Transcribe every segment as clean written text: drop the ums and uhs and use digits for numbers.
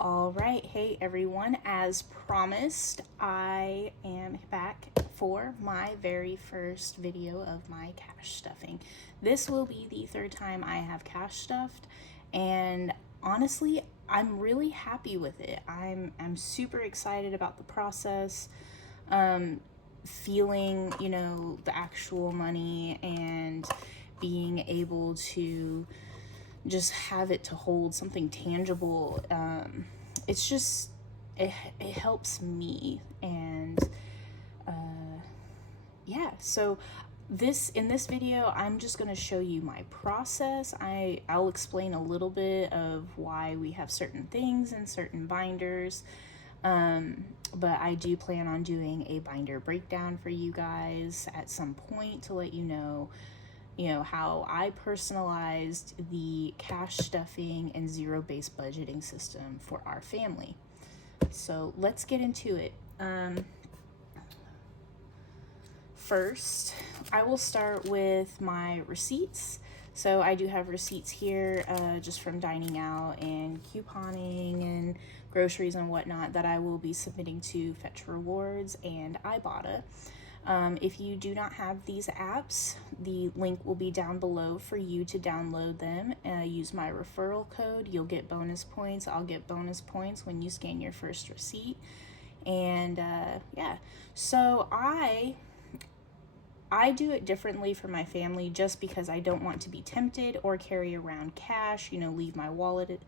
All right, hey everyone, as promised, I am back for my very first video of my cash stuffing. This will be the third time I have cash stuffed, and honestly, I'm really happy with it. I'm super excited about the process, feeling, the actual money and being able to just have it to hold something tangible. It's just, it helps me. And yeah, so in this video, I'm just going to show you my process. I'll explain a little bit of why we have certain things and certain binders. But I do plan on doing a binder breakdown for you guys at some point to let you know how I personalized the cash stuffing and zero-based budgeting system for our family. So let's get into it. First, I will start with my receipts. So I do have receipts here just from dining out and couponing and groceries and whatnot that I will be submitting to Fetch Rewards and Ibotta. If you do not have these apps, the link will be down below for you to download them. Use my referral code. You'll get bonus points. I'll get bonus points when you scan your first receipt. And yeah, so I do it differently for my family just because I don't want to be tempted or carry around cash, leave my wallet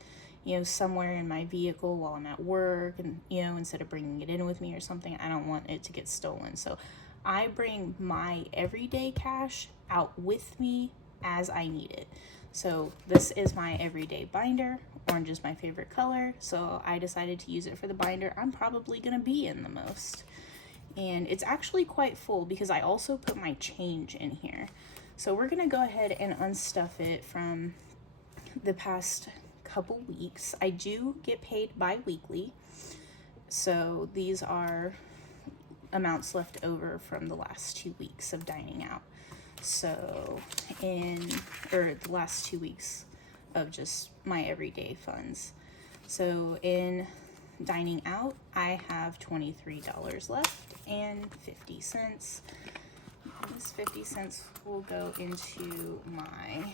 somewhere in my vehicle while I'm at work, and instead of bringing it in with me or something. I don't want it to get stolen. So I bring my everyday cash out with me as I need it. So this is my everyday binder. Orange is my favorite color, so I decided to use it for the binder I'm probably gonna be in the most. And it's actually quite full because I also put my change in here. So we're gonna go ahead and unstuff it from the past couple weeks. I do get paid bi-weekly, so these are amounts left over from the last 2 weeks of dining out. So the last 2 weeks of just my everyday funds. So in dining out, I have $23 left and 50 cents. This 50 cents will go into my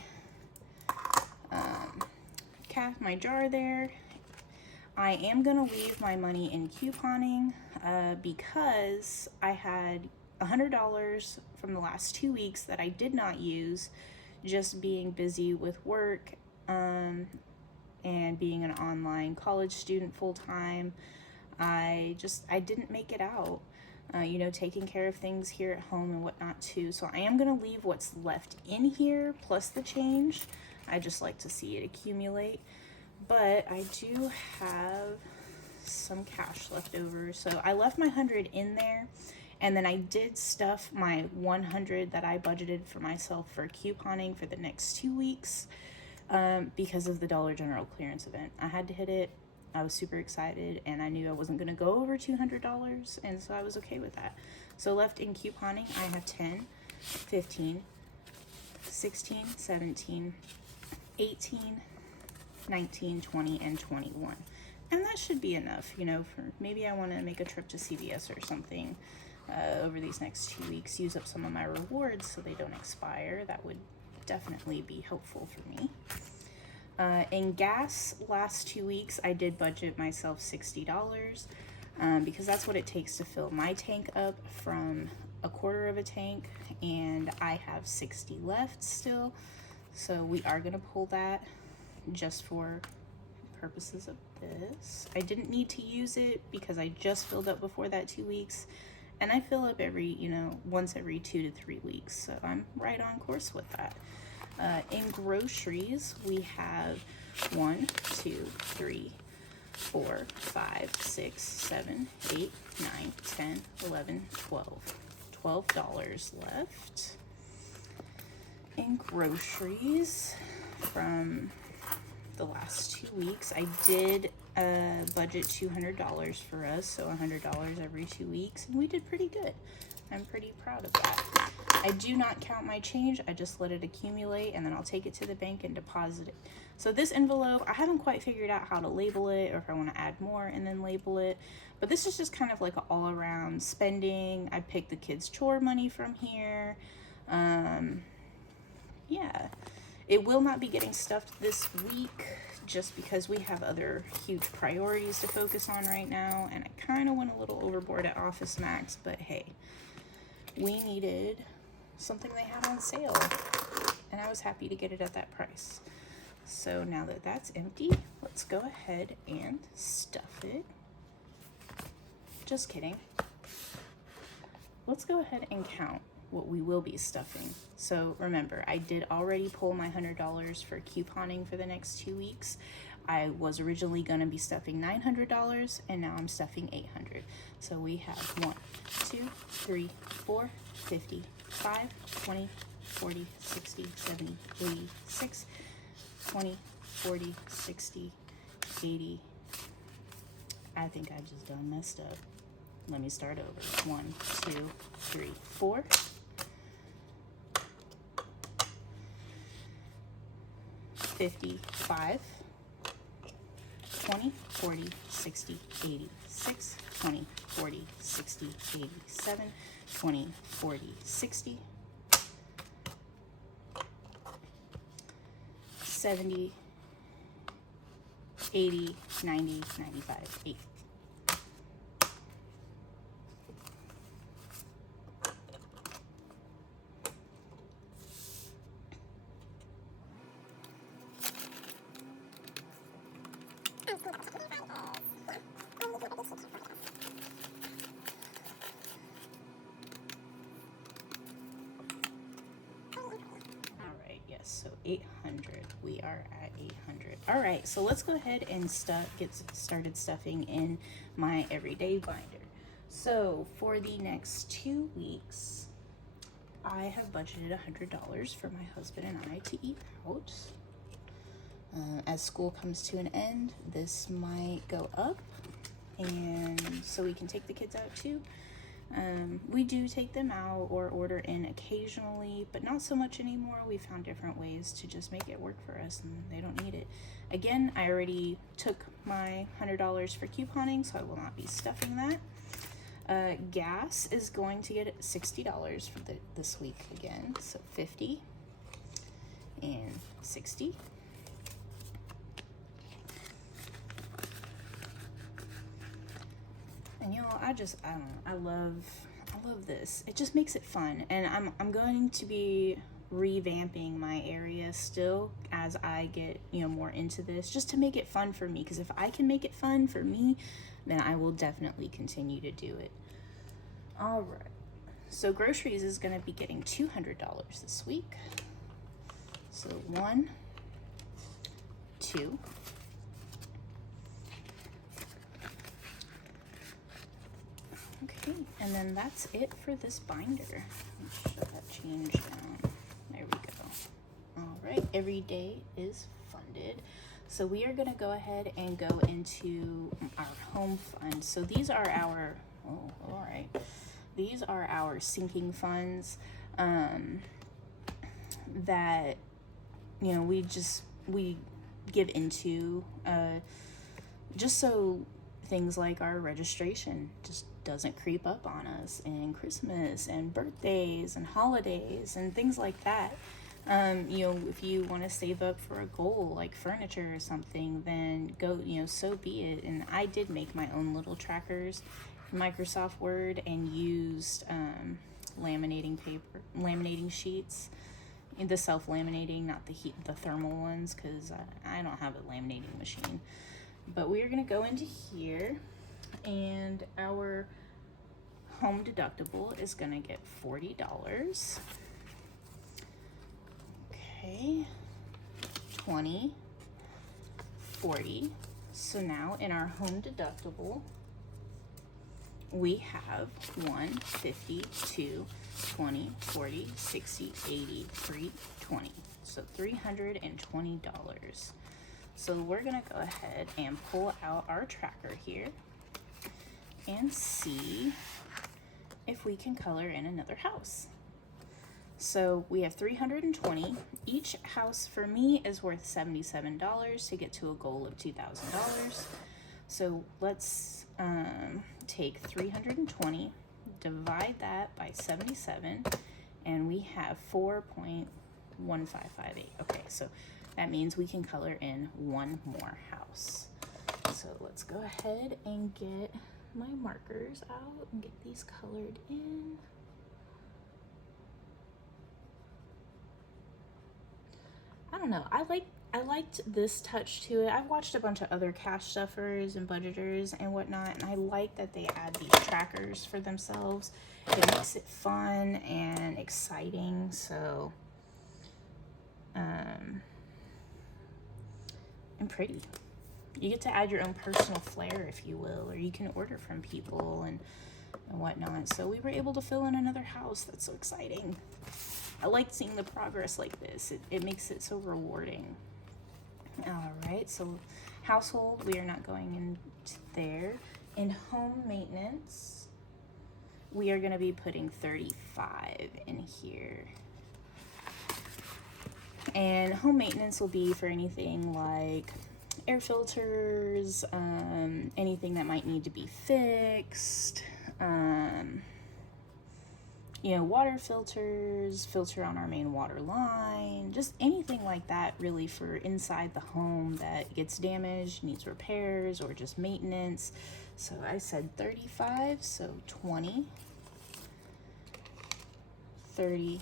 my jar there. I am gonna leave my money in couponing because I had $100 from the last 2 weeks that I did not use, just being busy with work and being an online college student full-time. I didn't make it out, taking care of things here at home and whatnot too. So I am gonna leave what's left in here plus the change. I just like to see it accumulate. But I do have some cash left over. So I left my 100 in there, and then I did stuff my 100 that I budgeted for myself for couponing for the next 2 weeks because of the Dollar General clearance event. I had to hit it. I was super excited, and I knew I wasn't going to go over $200, and so I was okay with that. So left in couponing, I have 10, 15, 16, 17, 18, 19, 20, and 21. And that should be enough, for maybe I want to make a trip to CVS or something over these next 2 weeks, use up some of my rewards so they don't expire. That would definitely be helpful for me. In gas, last 2 weeks, I did budget myself $60 because that's what it takes to fill my tank up from a quarter of a tank, and I have 60 left still. So we are going to pull that just for purposes of this. I didn't need to use it because I just filled up before that 2 weeks, and I fill up every, once every 2 to 3 weeks. So I'm right on course with that. In groceries, we have 1, 2, 3, 4, 5, 6, 7, 8, 9, 10, 11, 12. $12 left in groceries from the last 2 weeks. I did budget $200 for us, so $100 every 2 weeks, and we did pretty good. I'm pretty proud of that. I do not count my change. I just let it accumulate, and then I'll take it to the bank and deposit it. So this envelope, I haven't quite figured out how to label it, or if I want to add more and then label it. But this is just kind of like an all-around spending. I picked the kids' chore money from here. Yeah, it will not be getting stuffed this week just because we have other huge priorities to focus on right now, and I kind of went a little overboard at Office Max, but hey, we needed something they had on sale, and I was happy to get it at that price. So now that that's empty, let's go ahead and stuff it. Just kidding. Let's go ahead and count what we will be stuffing. So remember, I did already pull my $100 for couponing for the next 2 weeks. I was originally going to be stuffing $900, and now I'm stuffing $800. So we have 1, 2, 3, 4, 50, 5, 20, 40, 60, 70, 80, 6, 20, 40, 60, 80. I think I just done messed up. Let me start over. 1, 2, 3, 4. 55, 20, 40, 60, 80, 6, 20, 40, 60, 87, 20, 40, 60, 70, 80, 90, 95, 8. So 800, we are at 800. All right, so let's go ahead and get started stuffing in my everyday binder. So for the next 2 weeks, I have budgeted $100 for my husband and I to eat out. As school comes to an end, this might go up, and so we can take the kids out too. We do take them out or order in occasionally, but not so much anymore. We found different ways to just make it work for us, and they don't need it. Again, I already took my $100 for couponing, so I will not be stuffing that. Gas is going to get $60 for this week again, so 50 and 60. And you know, I don't know, I love this. It just makes it fun, and I'm going to be revamping my area still as I get, you know, more into this, just to make it fun for me, because if I can make it fun for me, then I will definitely continue to do it. All right, so groceries is going to be getting $200 this week. So 1, 2, okay, and then that's it for this binder. Let's shut that change down. There we go. All right, every day is funded. So we are going to go ahead and go into our home fund. So these are our, oh, all right. These are our sinking funds that, you know, we give into just so things like our registration just doesn't creep up on us, and Christmas and birthdays and holidays and things like that. You know, if you want to save up for a goal like furniture or something, then go, you know, so be it. And I did make my own little trackers in Microsoft Word and used laminating sheets, the self-laminating, not the thermal ones, because I don't have a laminating machine. But we are going to go into here, and our home deductible is going to get $40. Okay, 20, 40. So now in our home deductible, we have 1, 50, 2, 20, 40, 60, 80, 3, 20. So $320. So we're gonna go ahead and pull out our tracker here and see if we can color in another house. So we have 320. Each house for me is worth $77 to get to a goal of $2,000. So let's take 320, divide that by 77, and we have 4.1558. Okay, so that means we can color in one more house. So let's go ahead and get my markers out and get these colored in. I don't know, I liked this touch to it. I've watched a bunch of other cash stuffers and budgeters and whatnot, and I like that they add these trackers for themselves. It makes it fun and exciting. So and pretty. You get to add your own personal flair, if you will, or you can order from people and whatnot. So we were able to fill in another house. That's so exciting. I like seeing the progress like this. It makes it so rewarding. All right, so household, we are not going into there. In home maintenance, we are going to be putting 35 in here. And home maintenance will be for anything like air filters, anything that might need to be fixed, you know, water filters, filter on our main water line, just anything like that really for inside the home that gets damaged, needs repairs, or just maintenance. So I said 35, so 20, 30,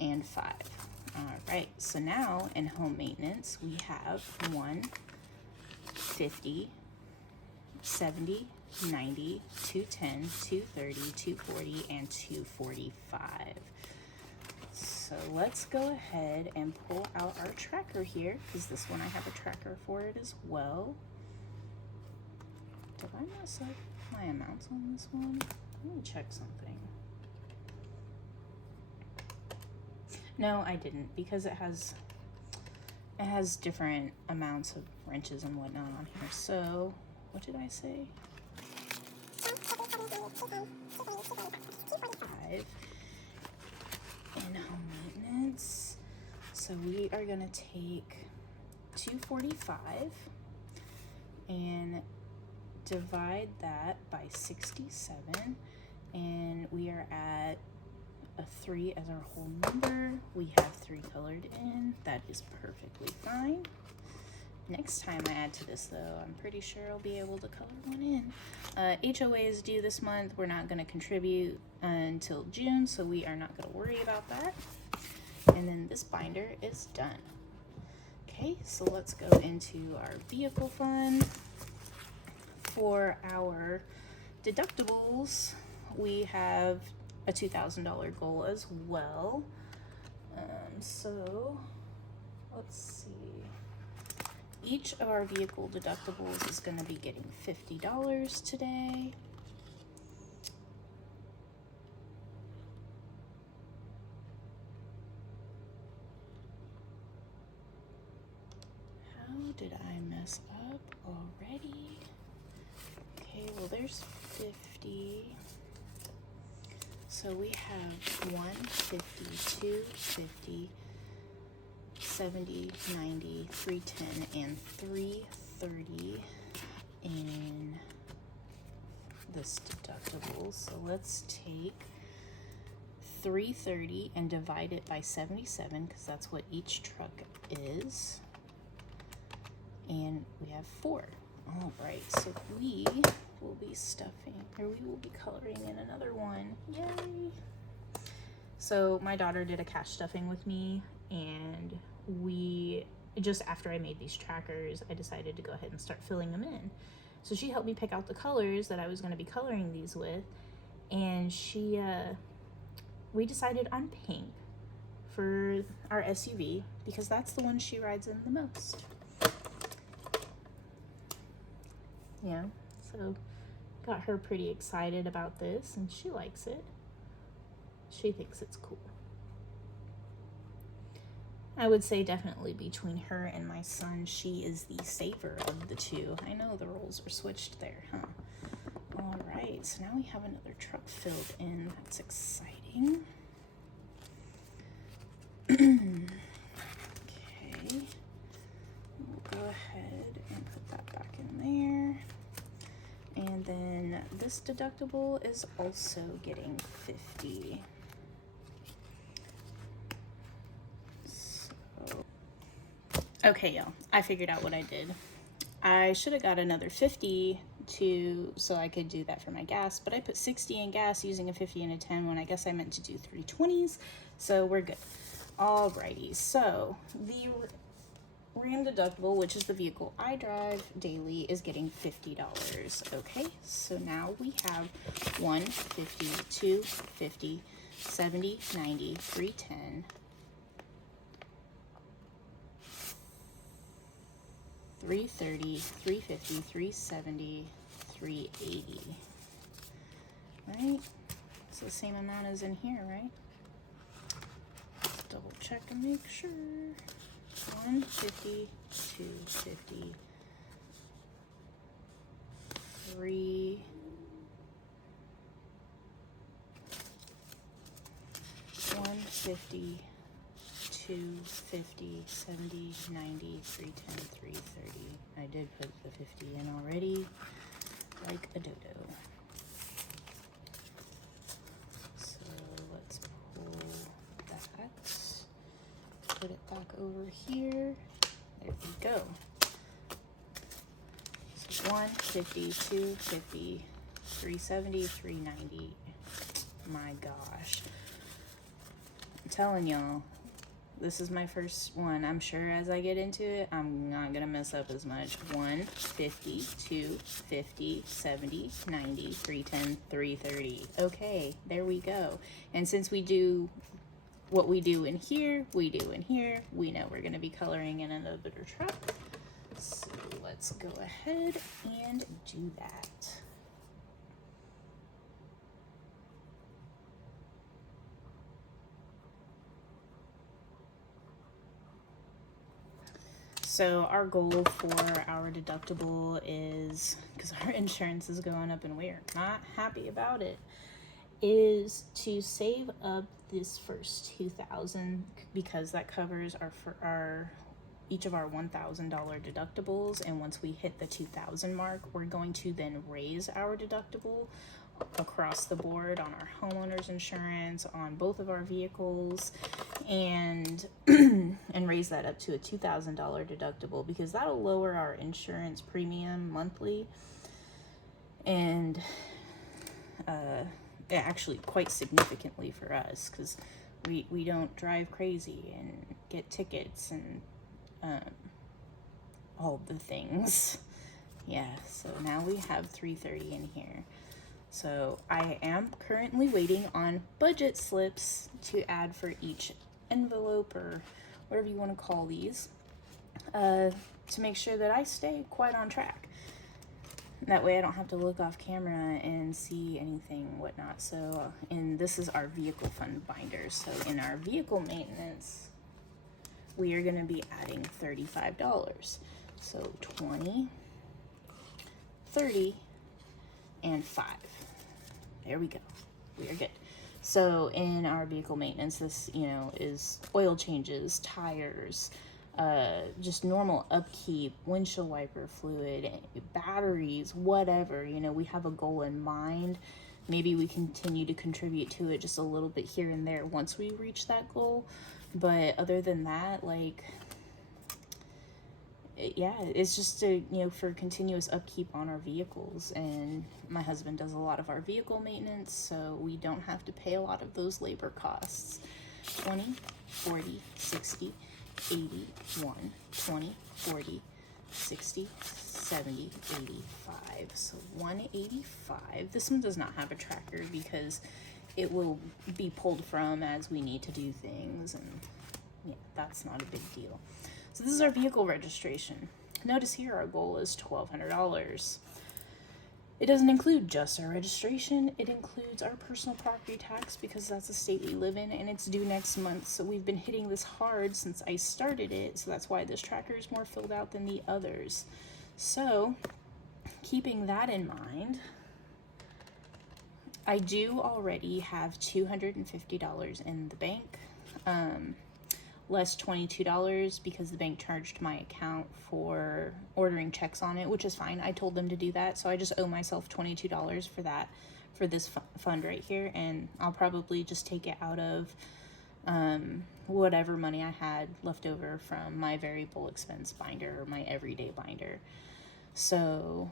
and 5. All right, so now in home maintenance, we have 1, 50, 70, 90, 210, 230, 240, and 245. So let's go ahead and pull out our tracker here, because this one I have a tracker for it as well. Did I mess up my amounts on this one? Let me check something. No, I didn't, because it has different amounts of wrenches and whatnot on here. So what did I say? 5 in home maintenance. So we are gonna take 245 and divide that by 67, and we are at a 3 as our whole number. We have 3 colored in. That is perfectly fine. Next time I add to this, though, I'm pretty sure I'll be able to color one in. HOA is due this month. We're not going to contribute until June, so we are not going to worry about that. And then this binder is done. Okay, so let's go into our vehicle fund. For our deductibles, we have a $2,000 goal as well. So let's see. Each of our vehicle deductibles is going to be getting $50 today. How did I mess up already? Okay, well there's 50. So we have 1, 50, 2, 50, 70, 90, 310, and 330 in this deductible. So let's take 330 and divide it by 77, because that's what each truck is. And we have 4. All right, so we will be stuffing, or we will be coloring in another one. Yay! So my daughter did a cash stuffing with me, and we, just after I made these trackers, I decided to go ahead and start filling them in. So she helped me pick out the colors that I was going to be coloring these with, and we decided on pink for our SUV, because that's the one she rides in the most. Yeah, so got her pretty excited about this, and she likes it. She thinks it's cool. I would say definitely between her and my son, she is the saver of the two. I know the roles are switched there, huh? All right, so now we have another truck filled in. That's exciting. Okay, we'll go ahead and put that back in there. And then this deductible is also getting 50. So, okay, y'all, I figured out what I did. I should have got another 50 so I could do that for my gas, but I put 60 in gas using a 50 and a 10 when I guess I meant to do 320s, so we're good. Alrighty, so the RAM deductible, which is the vehicle I drive daily, is getting $50. Okay, so now we have 150, 250, 70, 90, 310, 330, 350, 370, 380. Right? It's the same amount as in here, right? Let's double check and make sure. 150, 250, 3, 150, 250, 70, 90, 310, 330. I did put the 50 in already, like a dodo. So let's pull that, put it back over here. There we go. So 150, 250, 370, 390. My gosh. I'm telling y'all, this is my first one. I'm sure as I get into it, I'm not gonna mess up as much. 150, 250, 70, 90, 310, 330. Okay, there we go. And since we do what we do in here, we do in here, we know we're gonna be coloring in another truck. So let's go ahead and do that. So our goal for our deductible is, because our insurance is going up and we're not happy about it, is to save up this first $2,000, because that covers each of our $1,000 deductibles. And once we hit the 2,000 mark, we're going to then raise our deductible across the board on our homeowners insurance, on both of our vehicles, and and raise that up to a $2,000 deductible, because that'll lower our insurance premium monthly, and actually quite significantly for us, because we don't drive crazy and get tickets and all the things. Yeah, so now we have 330 in here. So I am currently waiting on budget slips to add for each envelope, or whatever you want to call these, to make sure that I stay quite on track. That way I don't have to look off camera and see anything, whatnot. So, and this is our vehicle fund binder. So in our vehicle maintenance, we are going to be adding $35. So 20, 30, and 5. There we go. We are good. So in our vehicle maintenance, this, is oil changes, tires, just normal upkeep, windshield wiper fluid, batteries, whatever. We have a goal in mind. Maybe we continue to contribute to it just a little bit here and there once we reach that goal. But other than that, it's just for continuous upkeep on our vehicles. And my husband does a lot of our vehicle maintenance, so we don't have to pay a lot of those labor costs. 20, 40, 60, 80, 1, 20, 40, 60, 70, 85. So 185. This one does not have a tracker because it will be pulled from as we need to do things, and that's not a big deal. So this is our vehicle registration. Notice here our goal is $1,200. It doesn't include just our registration. It includes our personal property tax, because that's the state we live in and it's due next month. So we've been hitting this hard since I started it. So that's why this tracker is more filled out than the others. So keeping that in mind, I do already have $250 in the bank. less $22 because the bank charged my account for ordering checks on it, which is fine. I told them to do that, so I just owe myself $22 for that, for this fund right here, and I'll probably just take it out of whatever money I had left over from my variable expense binder or my everyday binder. So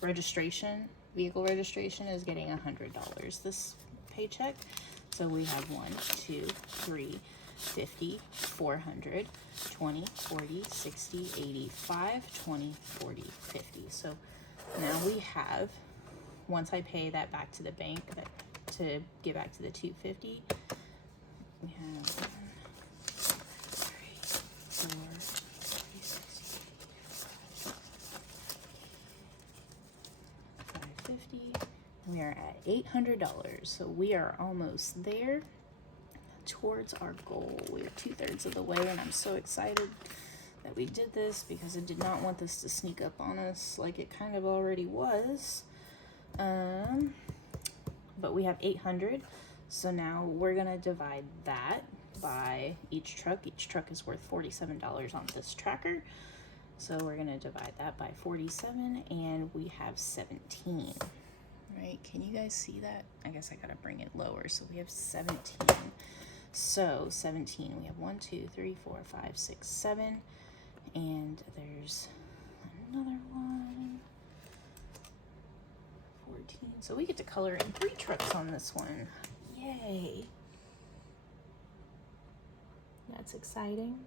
registration, vehicle registration is getting $100 this paycheck. So we have 1, 2, 3, 50, 400, 20, 40, 60, 85, 20, 40, 50. So now we have, once I pay that back to the bank, that to get back to the 250, we have 1, 2, 3, 4, 5, 60, 550. We are at $800, so we are almost there towards our goal. We are 2/3 of the way, and I'm so excited that we did this because I did not want this to sneak up on us like it kind of already was. But we have 800, so now we're gonna divide that by each truck. Each truck is worth $47 on this tracker, so we're gonna divide that by 47, and we have 17. Right, can you guys see that? I guess I gotta bring it lower. So we have 17. So 17, we have 1, 2, 3, 4, 5, 6, 7, and there's another one. 14. So we get to color in 3 trucks on this one. Yay! That's exciting.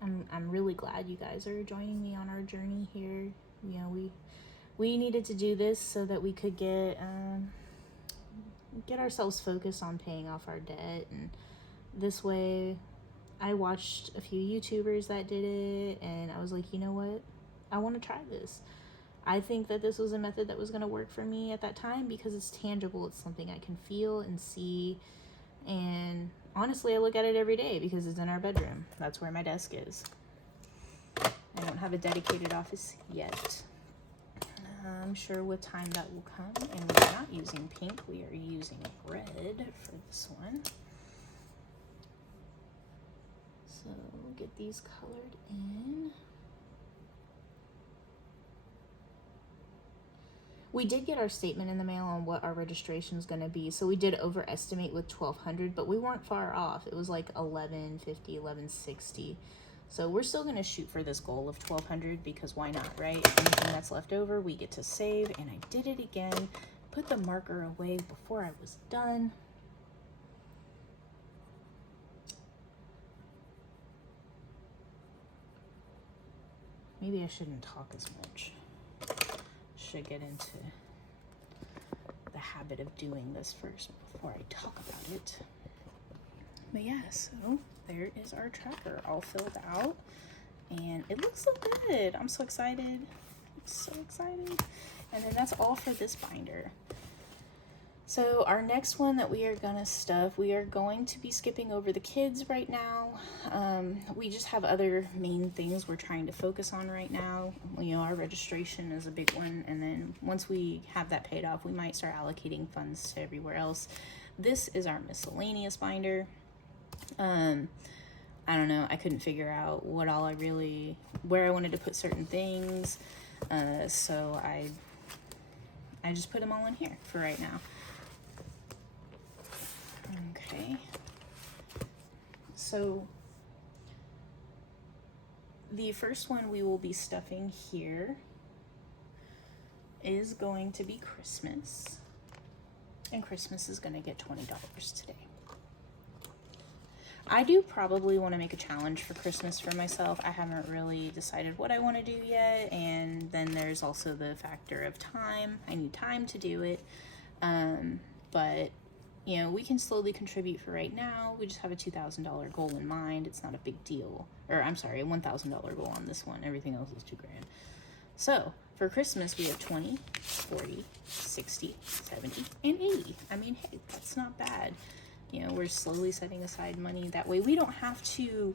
I'm really glad you guys are joining me on our journey here. You know, we needed to do this so that we could get ourselves focused on paying off our debt, and this way I watched a few YouTubers that did it, and I was like, you know what, I want to try this. I think that this was a method that was going to work for me at that time because it's tangible. It's something I can feel and see, and honestly I look at it every day because it's in our bedroom. That's where my desk is. I don't have a dedicated office yet. I'm sure with time that will come, and we're not using pink, we are using red for this one. So we'll get these colored in. We did get our statement in the mail on what our registration is going to be, so we did overestimate with 1,200, but we weren't far off. It was like 1150, 1160. So we're still going to shoot for this goal of 1,200 because why not, right? Anything that's left over, we get to save. And I did it again. Put the marker away before I was done. Maybe I shouldn't talk as much. Should get into the habit of doing this first before I talk about it. But yeah, so there is our tracker all filled out, and it looks so good. I'm so excited. I'm so excited. And then that's all for this binder. So our next one that we are gonna stuff, we are going to be skipping over the kids right now. We just have other main things we're trying to focus on right now. You know, our registration is a big one, and then once we have that paid off, we might start allocating funds to everywhere else. This is our miscellaneous binder. I don't know, I couldn't figure out what all where I wanted to put certain things, so I just put them all in here for right now. Okay, so the first one we will be stuffing here is going to be Christmas, and Christmas is going to get $20 today. I do probably want to make a challenge for Christmas for myself. I haven't really decided what I want to do yet, and then there's also the factor of time. I need time to do it, but you know, we can slowly contribute for right now. We just have a $2,000 goal in mind. It's not a big deal. Or I'm sorry, a $1,000 goal on this one. Everything else is $2,000. So for Christmas, we have 20, 40, 60, 70, and 80. I mean, hey, that's not bad. You know, we're slowly setting aside money. That way we don't have to,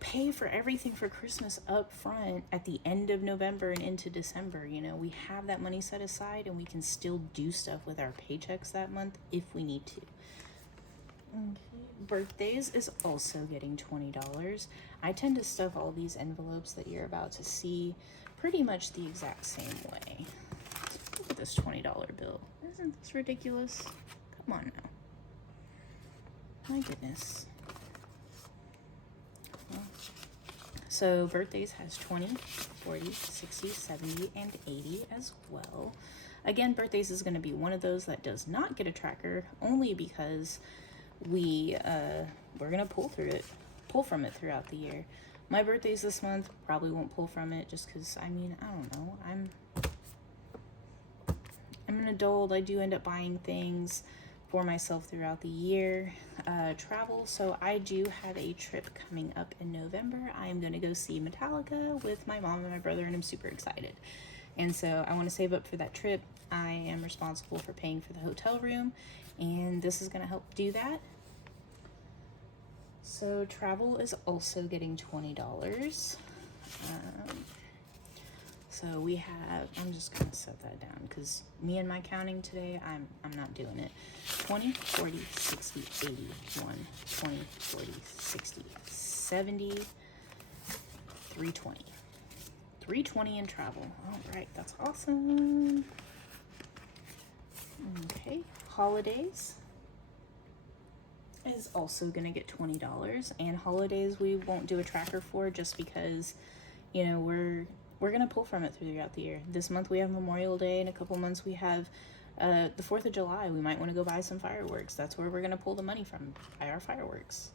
pay for everything for Christmas up front at the end of November and into December. We have that money set aside and we can still do stuff with our paychecks that month if we need to. Okay. Birthdays is also getting $20. I tend to stuff all these envelopes that you're about to see pretty much the exact same way. Look at this $20 bill. Isn't this ridiculous? Come on now. My goodness. So birthdays has 20, 40, 60, 70, and 80 as well. Again, birthdays is going to be one of those that does not get a tracker, only because we're going to pull from it throughout the year. My birthday's this month, probably won't pull from it just because, I don't know. I'm an adult. I do end up buying things for myself throughout the year. Travel, so I do have a trip coming up in November. I'm going to go see Metallica with my mom and my brother, and I'm super excited. And so I want to save up for that trip. I am responsible for paying for the hotel room, and this is going to help do that. So travel is also getting $20. So we have, I'm just going to set that down because me and my counting today, I'm not doing it. 20, 40, 60, 80, 1, 20, 40, 60, 70, 320. 320 in travel. All right, that's awesome. Okay, holidays is also going to get $20, and holidays we won't do a tracker for just because, we're going to pull from it throughout the year. This month we have Memorial Day. In a couple months we have the 4th of July. We might want to go buy some fireworks. That's where we're going to pull the money from, buy our fireworks.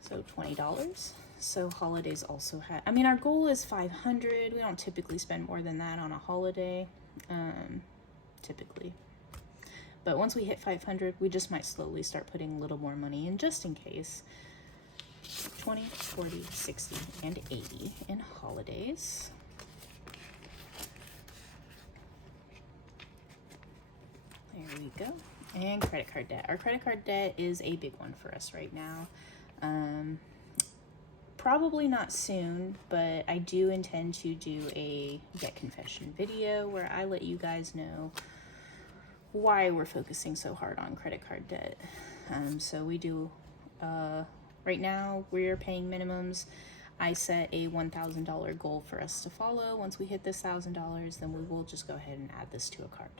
So $20. So holidays also have, our goal is $500. We don't typically spend more than that on a holiday, typically. But once we hit 500, we just might slowly start putting a little more money in just in case. 20, 40, 60, and 80 in holidays. There we go. And credit card debt. Our credit card debt is a big one for us right now. Probably not soon, but I do intend to do a debt confession video where I let you guys know why we're focusing so hard on credit card debt. So we do, right now we're paying minimums. I set a $1,000 goal for us to follow. Once we hit this $1,000, then we will just go ahead and add this to a card.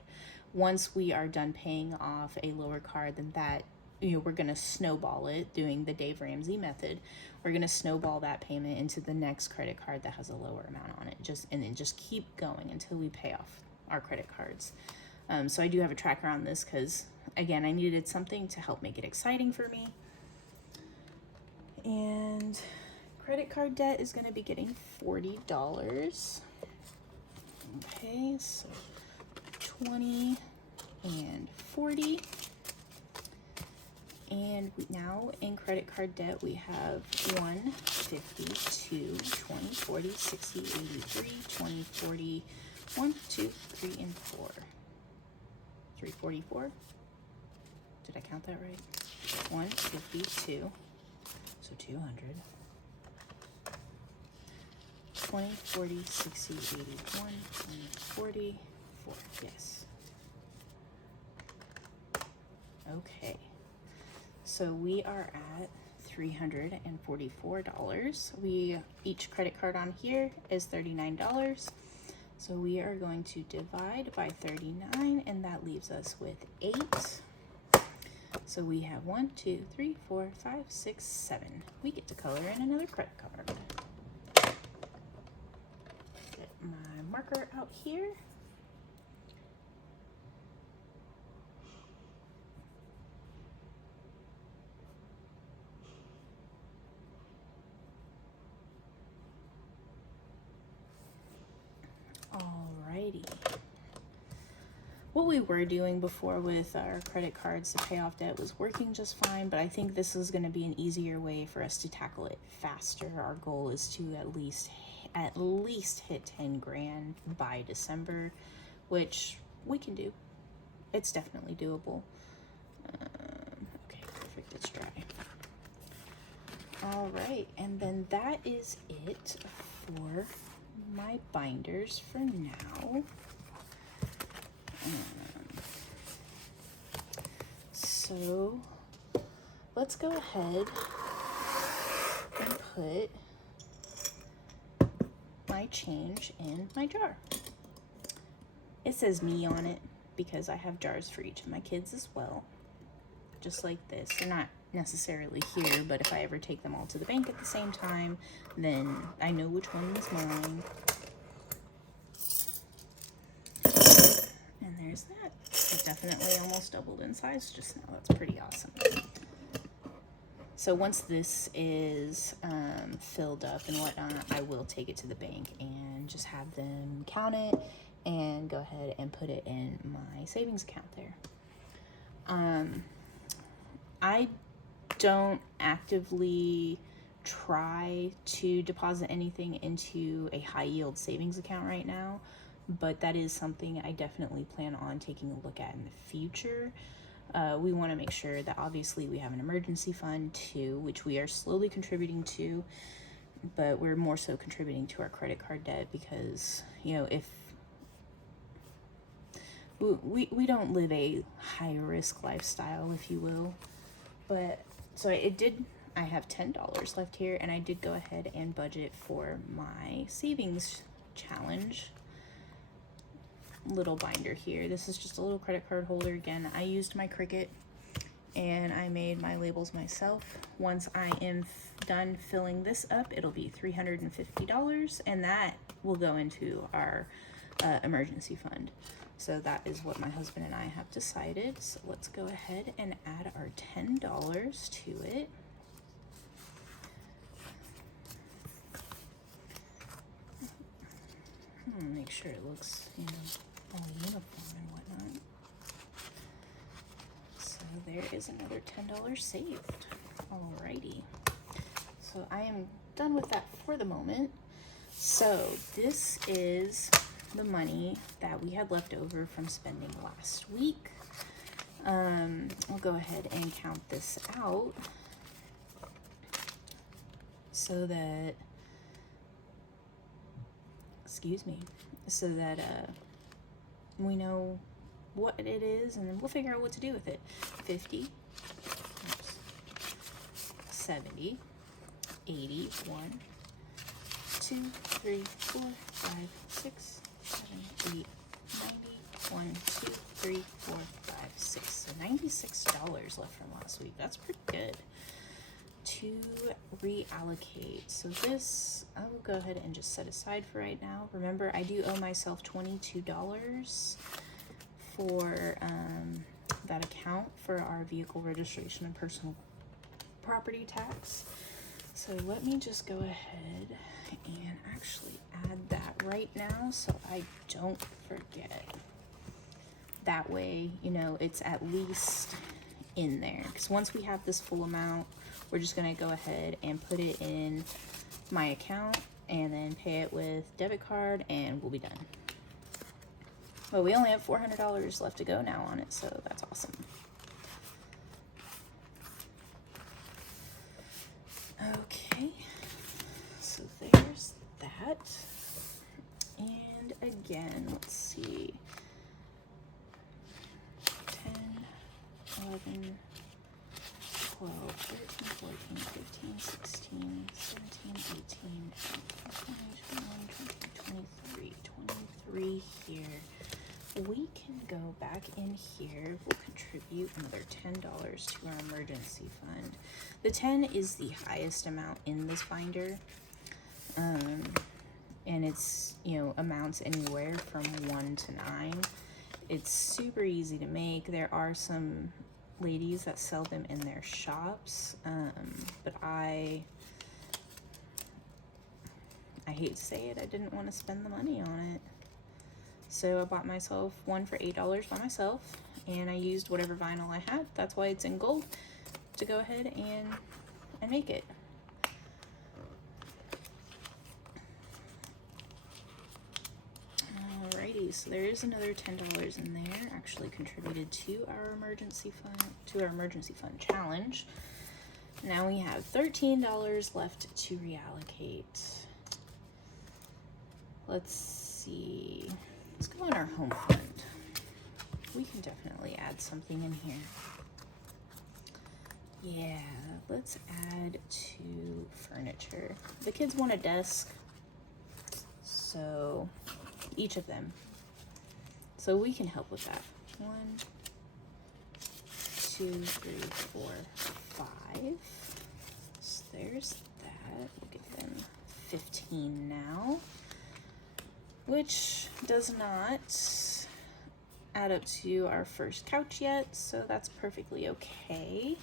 Once we are done paying off a lower card than that, we're going to snowball it, doing the Dave Ramsey method. We're going to snowball that payment into the next credit card that has a lower amount on it, and then just keep going until we pay off our credit cards. So I do have a tracker on this because, again, I needed something to help make it exciting for me. And credit card debt is going to be getting $40. Okay, so 20 and 40. And now in credit card debt, we have 1, 50, 2, 20, 40, 60, 83, 20, 40, 1, 2, 3, and 4. 344. Did I count that right? 152. So 200. 20, 40, 60, 81, 20, 44. Yes. Okay. So we are at $344. Each credit card on here is $39. So we are going to divide by 39, and that leaves us with 8. So we have 1, 2, 3, 4, 5, 6, 7. We get to color in another credit card. Get my marker out here. Alrighty. What we were doing before with our credit cards to pay off debt was working just fine, but I think this is going to be an easier way for us to tackle it faster. Our goal is to at least hit 10 grand by December, which we can do. It's definitely doable. Okay, perfect. It's dry. All right, and then that is it for my binders for now. So let's go ahead and put my change in my jar. It says me on it because I have jars for each of my kids as well, just like this. They're not necessarily here, but if I ever take them all to the bank at the same time, then I know which one is mine. And there's that. It definitely almost doubled in size just now. That's pretty awesome. So once this is filled up and whatnot, I will take it to the bank and just have them count it and go ahead and put it in my savings account there. I don't actively try to deposit anything into a high yield savings account right now, but that is something I definitely plan on taking a look at in the future. We want to make sure that obviously we have an emergency fund too, which we are slowly contributing to, but we're more so contributing to our credit card debt because, you know, if we don't live a high risk lifestyle, if you will. But so I have $10 left here, and I did go ahead and budget for my savings challenge little binder here. This is just a little credit card holder. Again, I used my Cricut and I made my labels myself. Once I am done filling this up, it'll be $350, and that will go into our emergency fund. So that is what my husband and I have decided. So let's go ahead and add our $10 to it. Make sure it looks, you know, all uniform and whatnot. So there is another $10 saved. Alrighty. So I am done with that for the moment. So this is the money that we had left over from spending last week. I'll go ahead and count this out so that, so that we know what it is, and then we'll figure out what to do with it. 50, 70, 80, 1, 2, 3, 4, 5, 6, 7, 8, 90, 1, 2, 3, 4, 5, 6. So $96 left from last week. That's pretty good to reallocate. So this I will go ahead and just set aside for right now. Remember, I do owe myself $22 for that account for our vehicle registration and personal property tax. So let me just go ahead and actually add that right now so I don't forget. That way, you know, it's at least in there, because once we have this full amount, we're just going to go ahead and put it in my account and then pay it with debit card, and we'll be done. Well, we only have $400 left to go now on it, so that's awesome. Okay, so there's that. And again, let's see. 10, 11, 12, 13, 14, 15, 16, 17, 18, 19, 20, 21, 23 here. We can go back in here. We'll contribute another $10 to our emergency fund. The 10 is the highest amount in this binder. And it's, you know, amounts anywhere from 1 to 9. It's super easy to make. There are some ladies that sell them in their shops, but I hate to say it, I didn't want to spend the money on it. So I bought myself one for $8 by myself, and I used whatever vinyl I had. That's why it's in gold, to go ahead and make it. Alrighty, so there is another $10 in there, actually contributed to our emergency fund challenge. Now we have $13 left to reallocate. Let's see. Let's go in our home fund. We can definitely add something in here. Yeah, let's add to furniture. The kids want a desk, so each of them. So we can help with that. 1, 2, 3, 4, 5. So there's that. We'll give them 15 now, which does not add up to our first couch yet, so that's perfectly okay.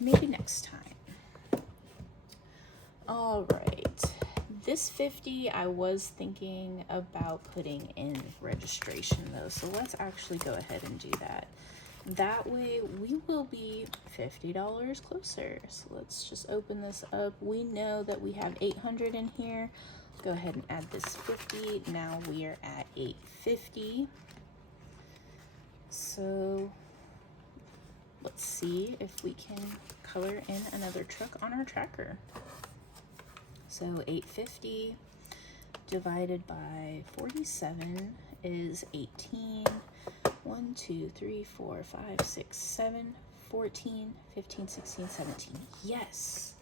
Maybe next time. All right, this 50 I was thinking about putting in registration though, so let's actually go ahead and do that. That way we will be $50 closer. So let's just open this up. We know that we have 800 in here. Go ahead and add this 50. Now we are at 850. So let's see if we can color in another truck on our tracker. So 850 divided by 47 is 18. 1, 2, 3, 4, 5, 6, 7, 14, 15, 16, 17. Yes!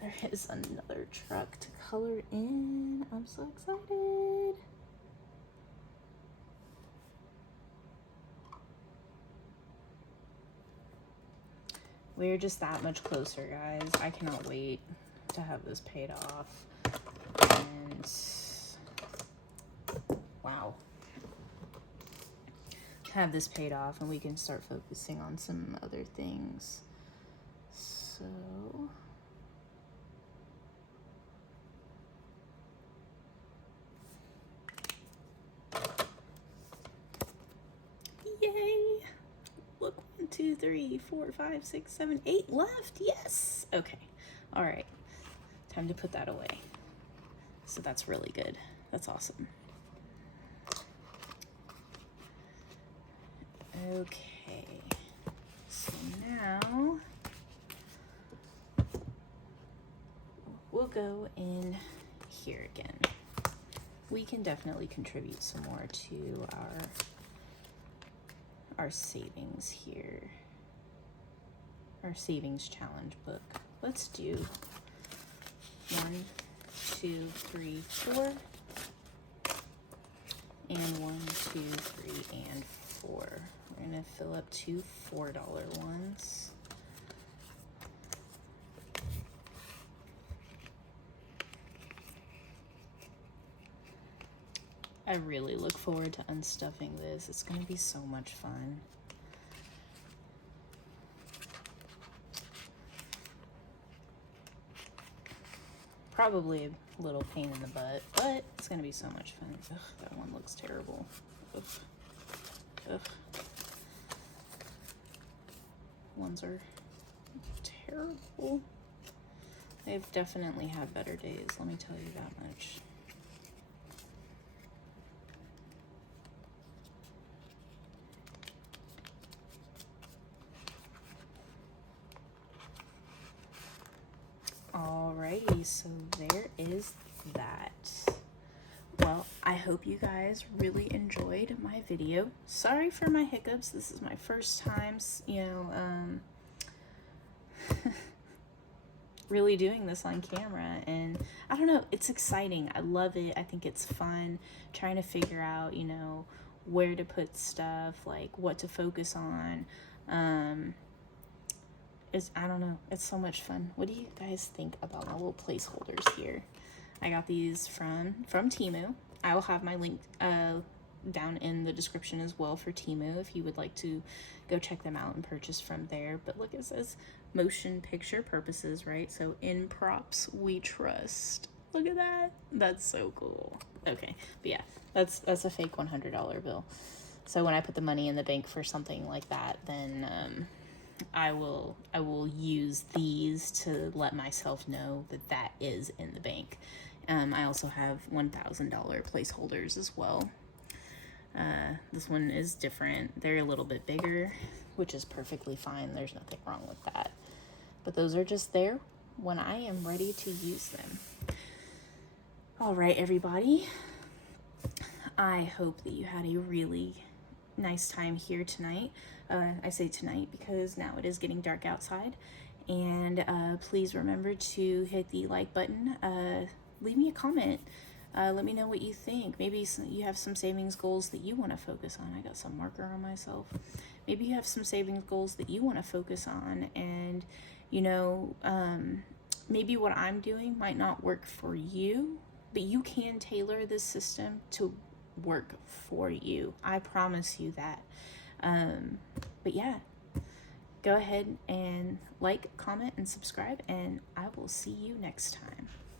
There is another truck to color in. I'm so excited. We're just that much closer, guys. I cannot wait to have this paid off. And wow. Have this paid off and we can start focusing on some other things. So yay! Look, 1, 2, 3, 4, 5, 6, 7, 8 left. Yes. Okay. All right. Time to put that away. So that's really good. That's awesome. Okay, so now we'll go in here again. We can definitely contribute some more to our savings here, our savings challenge book. Let's do 1, 2, 3, 4, and 1, 2, 3, and 4. We're gonna fill up 2 $4 ones. I really look forward to unstuffing this. It's gonna be so much fun. Probably a little pain in the butt, but it's gonna be so much fun. Ugh, that one looks terrible. Ugh. Ugh. Ones are terrible. They've definitely had better days, let me tell you that much. Alrighty, so there is that. Well, I hope you guys really enjoyed my video. Sorry for my hiccups. This is my first time, really doing this on camera, and I don't know, it's exciting. I love it. I think it's fun trying to figure out, where to put stuff, like what to focus on. I don't know, it's so much fun. What do you guys think about my little placeholders here? I got these from Temu. I will have my link down in the description as well for Temu if you would like to go check them out and purchase from there. But look, it says motion picture purposes, right? So in props we trust. Look at that. That's so cool. Okay, but yeah, that's a fake $100 bill. So when I put the money in the bank for something like that, then I will use these to let myself know that that is in the bank. I also have $1,000 placeholders as well. This one is different. They're a little bit bigger, which is perfectly fine. There's nothing wrong with that. but those are just there when I am ready to use them. All right, everybody. I hope that you had a really nice time here tonight. I say tonight because now it is getting dark outside. And please remember to hit the like button. Leave me a comment. Let me know what you think. Maybe you have some savings goals that you want to focus on. I got some marker on myself. Maybe you have some savings goals that you want to focus on, and you know, maybe what I'm doing might not work for you, but you can tailor this system to work for you. I promise you that. But yeah, go ahead and like, comment, and subscribe, and I will see you next time.